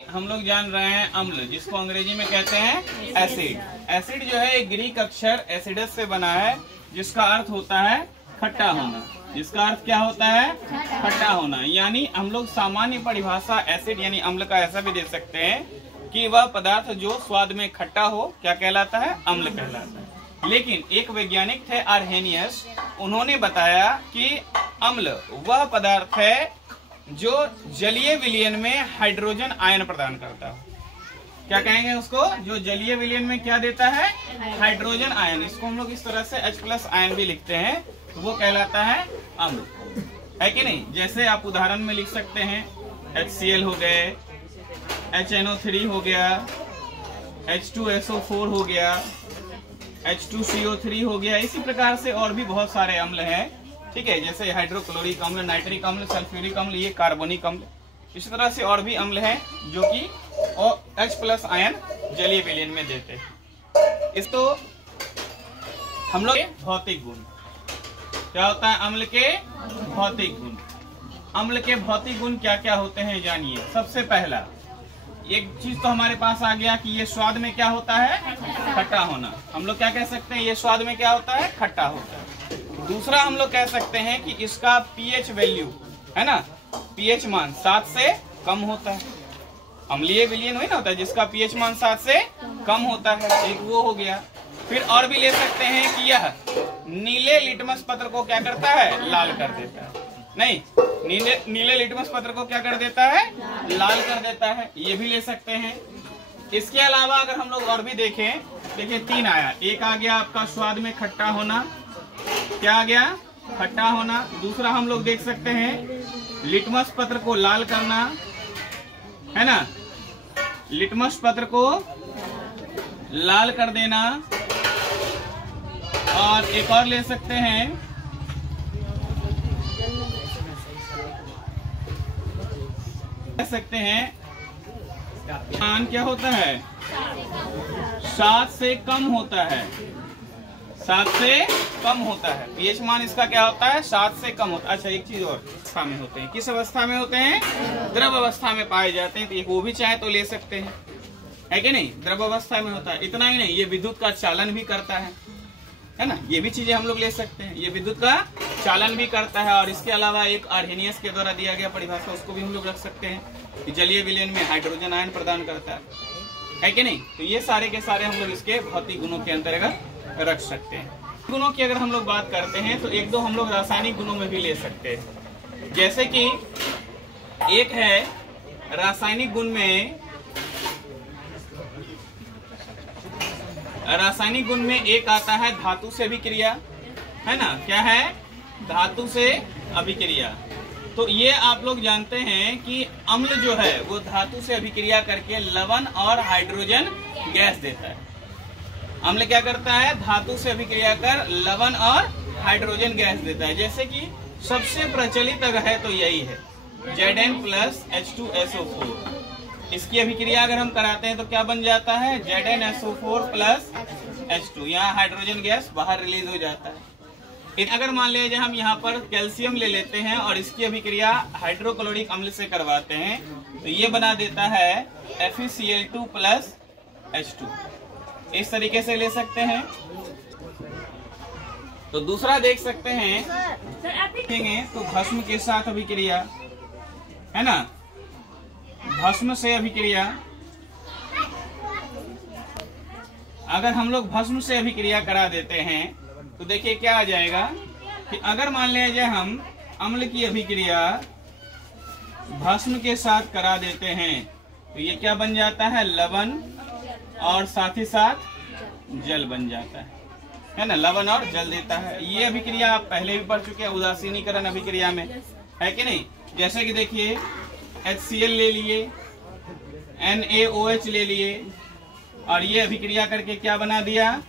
हम लोग जान रहे हैं अम्ल, जिसको अंग्रेजी में कहते हैं एसिड। एसिड जो है एक ग्रीक अक्षर एसिडस से बना है, जिसका अर्थ होता है खट्टा होना। जिसका अर्थ क्या होता है? खट्टा होना। यानी हम लोग सामान्य परिभाषा एसिड यानी अम्ल का ऐसा भी दे सकते हैं कि वह पदार्थ जो स्वाद में खट्टा हो क्या कहलाता है? अम्ल कहलाता है। लेकिन एक वैज्ञानिक थे आर्हेनियस, उन्होंने बताया कि अम्ल वह पदार्थ है जो जलीय विलयन में हाइड्रोजन आयन प्रदान करता है। क्या कहेंगे उसको? जो जलीय विलयन में क्या देता है? Hydrogen ion. इसको हम लोग इस तरह से H+ आयन भी लिखते हैं, तो वो कहलाता है अम्ल, है कि नहीं? जैसे आप उदाहरण में लिख सकते हैं HCl हो गए, HNO3 हो गया, H2SO4 हो गया, H2CO3 हो गया। इसी प्रकार से और भी बहुत सारे अम्ल हैं, ठीक है, जैसे हाइड्रोक्लोरिक अम्ल, नाइट्रिक अम्ल, सल्फ्यूरिक अम्ल, ये कार्बोनिक अम्ल। इसी तरह से और भी अम्ल हैं जो कि H+ आयन जलीय विलयन में देते हैं। इस तो हम लोग भौतिक गुण क्या होता है? अम्ल के भौतिक गुण। अम्ल के भौतिक गुण क्या क्या होते हैं जानिए। सबसे पहला एक चीज तो हमारे पास आ गया कि ये स्वाद में क्या होता है? खट्टा होना। हम लोग क्या कह सकते हैं? ये स्वाद में क्या होता है? खट्टा होता है। दूसरा हम लोग कह सकते हैं कि इसका pH वैल्यू है ना, pH मान 7 से कम होता है। अम्लीय विलयन वही ना होता है जिसका pH मान 7 से कम होता है, एक वो हो गया। फिर और भी ले सकते हैं कि यह नीले लिटमस पत्र को क्या करता है? लाल कर देता है। नहीं, नीले लिटमस पत्र को क्या कर देता है? लाल कर देता है। ये भी ले सकते हैं। इसके अलावा अगर हम लोग और भी देखें, देखिए 3 आया। एक आ गया आपका स्वाद में खट्टा होना, क्या आ गया? खट्टा होना। दूसरा हम लोग देख सकते हैं लिटमस पत्र को लाल करना, है ना, लिटमस पत्र को लाल कर देना। और एक और ले सकते हैं, मान क्या होता है? 7 से कम होता है। 7 से कम होता है pH मान इसका क्या होता है? 7 से कम होता है। अच्छा, एक चीज और अवस्था में होते हैं। किस अवस्था में होते हैं? द्रव अवस्था में पाए जाते हैं। तो एक वो भी चाहे तो ले सकते हैं, है कि नहीं? द्रव अवस्था में होता है। इतना ही नहीं, ये विद्युत का चालन भी करता है ना। ये भी चीजें हम लोग ले सकते हैं। ये विद्युत का चालन भी करता है। और इसके अलावा एक आर्हेनियस के द्वारा दिया गया परिभाषा, उसको भी हम लोग रख सकते हैं कि जलीय विलयन में हाइड्रोजन आयन प्रदान करता है कि नहीं? तो ये सारे के सारे हम लोग इसके भौतिक गुणों के अंतर्गत रख सकते हैं। गुणों की अगर हम लोग बात करते हैं तो एक दो हम लोग रासायनिक गुणों में भी ले सकते हैं। जैसे कि एक है रासायनिक गुण में, रासायनिक गुण में एक आता है धातु से अभिक्रिया, है ना। क्या है? धातु से अभिक्रिया। तो ये आप लोग जानते हैं कि अम्ल जो है वो धातु से अभिक्रिया करके लवण और हाइड्रोजन गैस देता है। अम्ल क्या करता है? धातु से अभिक्रिया कर लवण और हाइड्रोजन गैस देता है। जैसे कि सबसे प्रचलित अगर है तो यही है Zn+H2SO4। इसकी अभिक्रिया अगर हम कराते हैं तो क्या बन जाता है? ZnSO4+H2। यहाँ हाइड्रोजन गैस बाहर रिलीज हो जाता है। अगर मान लीजिए हम यहाँ पर कैल्शियम ले लेते हैं और इसकी अभिक्रिया हाइड्रोक्लोरिक अम्ल से करवाते हैं तो ये बना देता है FeCl2+H2। इस तरीके से ले सकते हैं। तो दूसरा देख सकते हैं, देखेंगे तो भस्म के साथ अभिक्रिया, है ना, भस्म से अभिक्रिया। अगर हम लोग भस्म से अभिक्रिया करा देते हैं तो देखिए क्या आ जाएगा कि अगर मान लीजिए हम अम्ल की अभिक्रिया भस्म के साथ करा देते हैं तो ये क्या बन जाता है? लवण और साथ ही साथ जल बन जाता है ना। लवण और जल देता है। ये अभिक्रिया आप पहले भी पढ़ चुके हैं उदासीनीकरण अभिक्रिया में, है कि नहीं? जैसे कि देखिए HCl ले लिए, NaOH ले लिए और ये अभिक्रिया करके क्या बना दिया?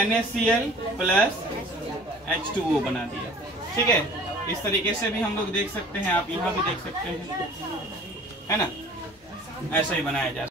NaCl+H2O बना दिया। ठीक है, इस तरीके से भी हम लोग देख सकते हैं। आप यहाँ भी देख सकते हैं, है ना, ऐसा ही बनाया जाता है।